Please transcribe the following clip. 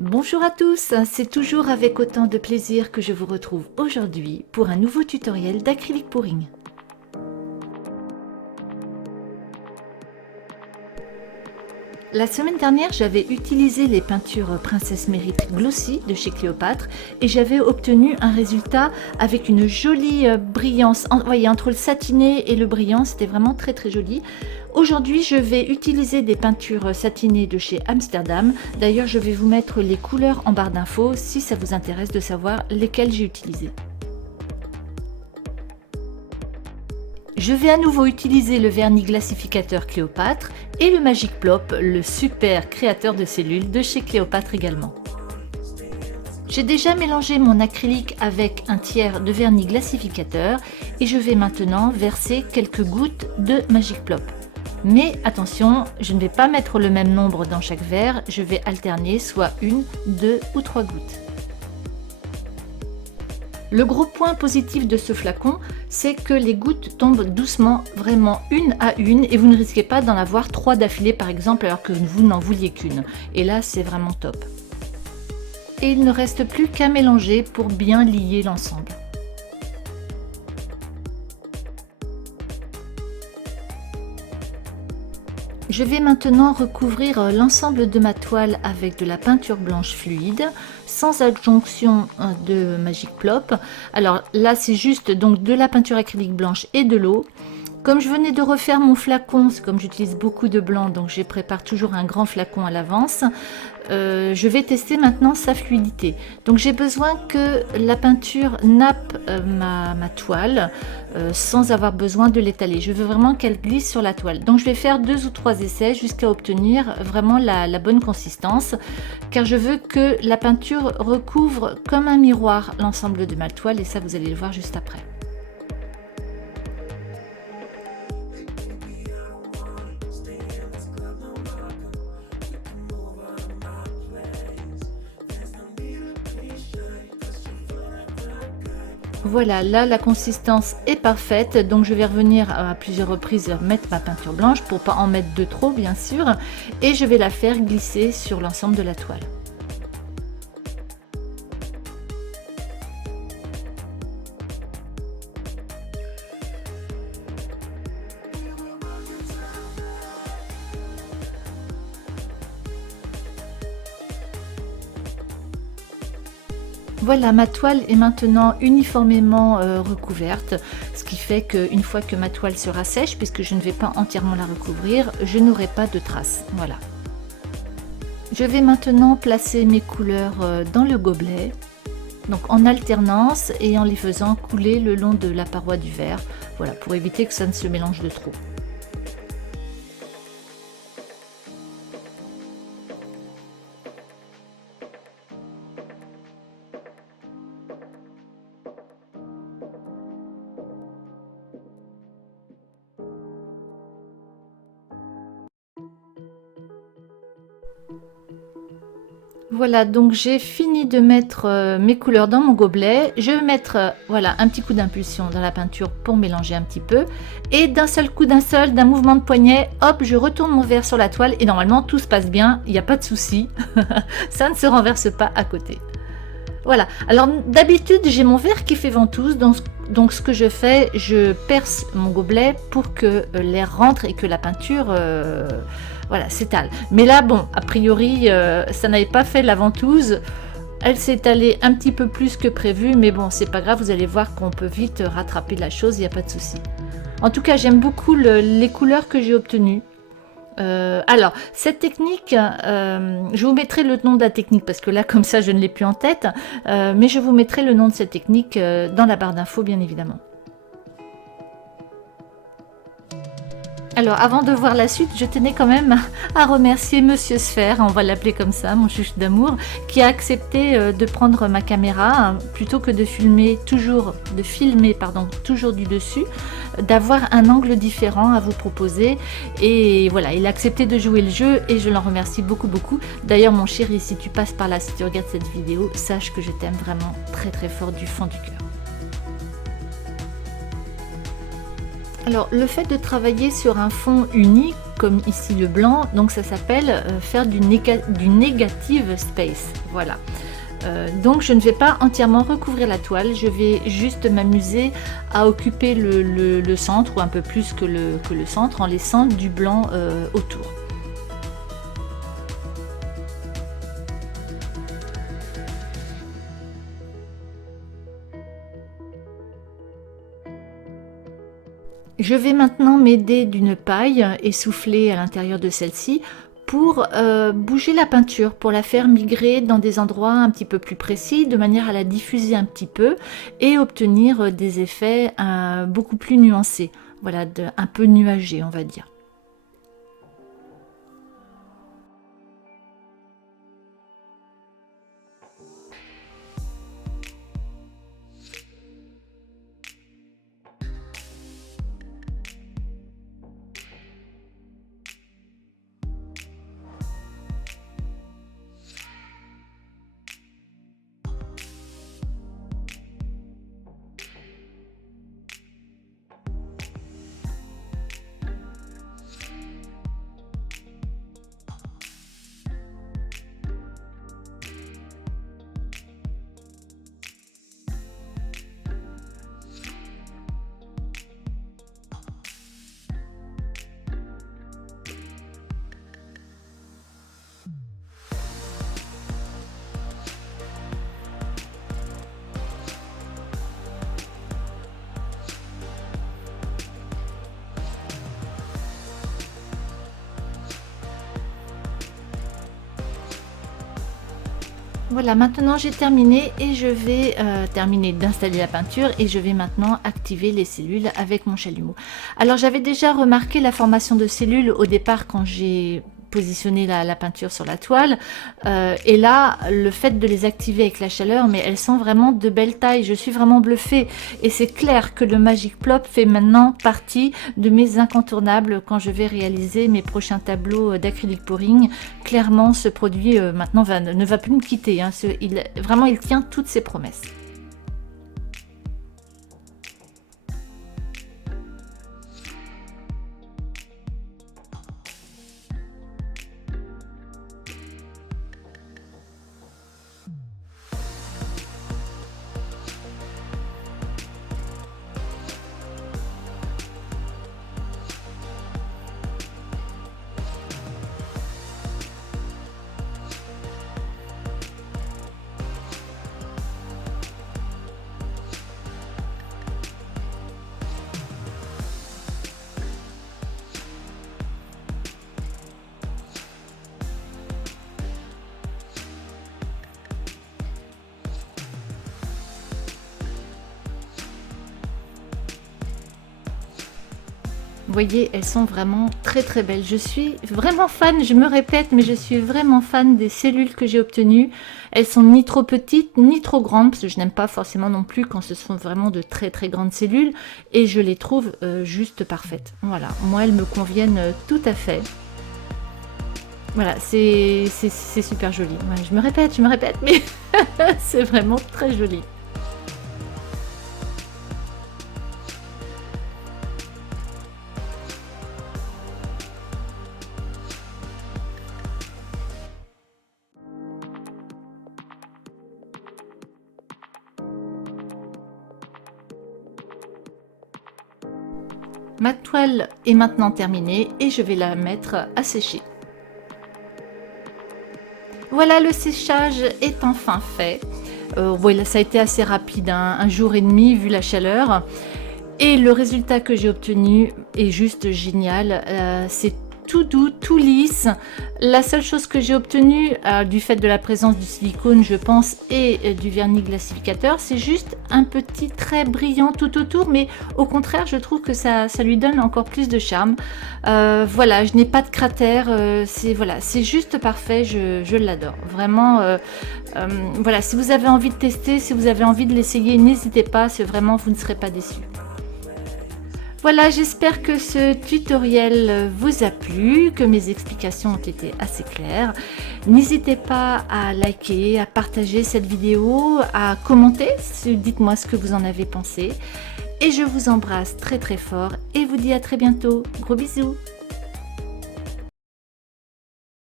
Bonjour à tous, c'est toujours avec autant de plaisir que je vous retrouve aujourd'hui pour un nouveau tutoriel d'acrylique pouring. La semaine dernière, j'avais utilisé les peintures Princesse Mérite Glossy de chez Cléopâtre et j'avais obtenu un résultat avec une jolie brillance. Vous voyez, entre le satiné et le brillant, c'était vraiment très joli. Aujourd'hui, je vais utiliser des peintures satinées de chez Amsterdam. D'ailleurs, je vais vous mettre les couleurs en barre d'infos si ça vous intéresse de savoir lesquelles j'ai utilisées. Je vais à nouveau utiliser le vernis glacificateur Cléopâtre et le Magic Plop, le super créateur de cellules de chez Cléopâtre également. J'ai déjà mélangé mon acrylique avec un tiers de vernis glacificateur et je vais maintenant verser quelques gouttes de Magic Plop. Mais attention, je ne vais pas mettre le même nombre dans chaque verre, je vais alterner soit 1, 2 ou 3 gouttes. Le gros point positif de ce flacon, c'est que les gouttes tombent doucement, vraiment une à une, et vous ne risquez pas d'en avoir 3 d'affilée par exemple, alors que vous n'en vouliez qu'une. Et là, c'est vraiment top. Et il ne reste plus qu'à mélanger pour bien lier l'ensemble. Je vais maintenant recouvrir l'ensemble de ma toile avec de la peinture blanche fluide, sans adjonction de Magic Plop. Alors là, c'est juste donc de la peinture acrylique blanche et de l'eau. Comme je venais de refaire mon flacon, comme j'utilise beaucoup de blanc, donc je prépare toujours un grand flacon à l'avance, je vais tester maintenant sa fluidité. Donc j'ai besoin que la peinture nappe ma toile sans avoir besoin de l'étaler. Je veux vraiment qu'elle glisse sur la toile. Donc je vais faire 2 ou 3 essais jusqu'à obtenir vraiment la bonne consistance, car je veux que la peinture recouvre comme un miroir l'ensemble de ma toile, et ça vous allez le voir juste après. Voilà, là la consistance est parfaite, donc je vais revenir à plusieurs reprises mettre ma peinture blanche pour pas en mettre de trop bien sûr, et je vais la faire glisser sur l'ensemble de la toile. Voilà, ma toile est maintenant uniformément recouverte, ce qui fait qu'une fois que ma toile sera sèche, puisque je ne vais pas entièrement la recouvrir, je n'aurai pas de traces. Voilà. Je vais maintenant placer mes couleurs dans le gobelet, donc en alternance et en les faisant couler le long de la paroi du verre, voilà, pour éviter que ça ne se mélange de trop. Voilà, donc j'ai fini de mettre mes couleurs dans mon gobelet. Je vais mettre voilà, un petit coup d'impulsion dans la peinture pour mélanger un petit peu. Et d'un mouvement de poignet, hop, je retourne mon verre sur la toile et normalement tout se passe bien, il n'y a pas de souci. Ça ne se renverse pas à côté. Voilà, alors d'habitude j'ai mon verre qui fait ventouse, donc ce que je fais, je perce mon gobelet pour que l'air rentre et que la peinture voilà, s'étale. Mais là, bon, a priori, ça n'avait pas fait la ventouse, elle s'est étalée un petit peu plus que prévu, mais bon, c'est pas grave, vous allez voir qu'on peut vite rattraper la chose, il n'y a pas de souci. En tout cas, j'aime beaucoup les couleurs que j'ai obtenues. Alors, cette technique, je vous mettrai le nom de la technique parce que là, comme ça, je ne l'ai plus en tête, mais je vous mettrai le nom de cette technique dans la barre d'infos, bien évidemment. Alors, avant de voir la suite, je tenais quand même à remercier Monsieur Sphère, on va l'appeler comme ça, mon chouchou d'amour, qui a accepté de prendre ma caméra plutôt que de filmer toujours du dessus, d'avoir un angle différent à vous proposer. Et voilà, il a accepté de jouer le jeu et je l'en remercie beaucoup. D'ailleurs, mon chéri, si tu passes par là, si tu regardes cette vidéo, sache que je t'aime vraiment très fort du fond du cœur. Alors, le fait de travailler sur un fond uni, comme ici le blanc, donc ça s'appelle faire du negative space. Voilà. Donc je ne vais pas entièrement recouvrir la toile, je vais juste m'amuser à occuper le centre, ou un peu plus que le centre, en laissant du blanc autour. Je vais maintenant m'aider d'une paille essoufflée à l'intérieur de celle-ci pour bouger la peinture, pour la faire migrer dans des endroits un petit peu plus précis, de manière à la diffuser un petit peu et obtenir des effets beaucoup plus nuancés, voilà, un peu nuagés, on va dire. Voilà, maintenant j'ai terminé et je vais terminer d'installer la peinture et je vais maintenant activer les cellules avec mon chalumeau. Alors j'avais déjà remarqué la formation de cellules au départ quand j'ai positionné la peinture sur la toile et là le fait de les activer avec la chaleur, mais elles sont vraiment de belle taille, je suis vraiment bluffée et c'est clair que le Magic Plop fait maintenant partie de mes incontournables quand je vais réaliser mes prochains tableaux d'acrylique pouring. Clairement ce produit maintenant ne va plus me quitter, hein. Vraiment il tient toutes ses promesses. Vous voyez, elles sont vraiment très très belles. Je suis vraiment fan, je me répète, mais je suis vraiment fan des cellules que j'ai obtenues. Elles sont ni trop petites, ni trop grandes, parce que je n'aime pas forcément non plus quand ce sont vraiment de très très grandes cellules. Et je les trouve juste parfaites. Voilà, moi elles me conviennent tout à fait. Voilà, c'est super joli. Ouais, je me répète, mais c'est vraiment très joli. Ma toile est maintenant terminée et je vais la mettre à sécher. Voilà, le séchage est enfin fait. Voilà, ça a été assez rapide, hein, un jour et demi vu la chaleur. Et le résultat que j'ai obtenu est juste génial. C'est tout doux, tout lisse. La seule chose que j'ai obtenue, du fait de la présence du silicone, je pense, et du vernis glacificateur, c'est juste un petit trait brillant tout autour, mais au contraire, je trouve que ça lui donne encore plus de charme. Voilà, je n'ai pas de cratère, c'est juste parfait, je l'adore. Vraiment, voilà, si vous avez envie de tester, si vous avez envie de l'essayer, n'hésitez pas, c'est vraiment, vous ne serez pas déçus. Voilà, j'espère que ce tutoriel vous a plu, que mes explications ont été assez claires. N'hésitez pas à liker, à partager cette vidéo, à commenter, dites-moi ce que vous en avez pensé. Et je vous embrasse très très fort et vous dis à très bientôt. Gros bisous.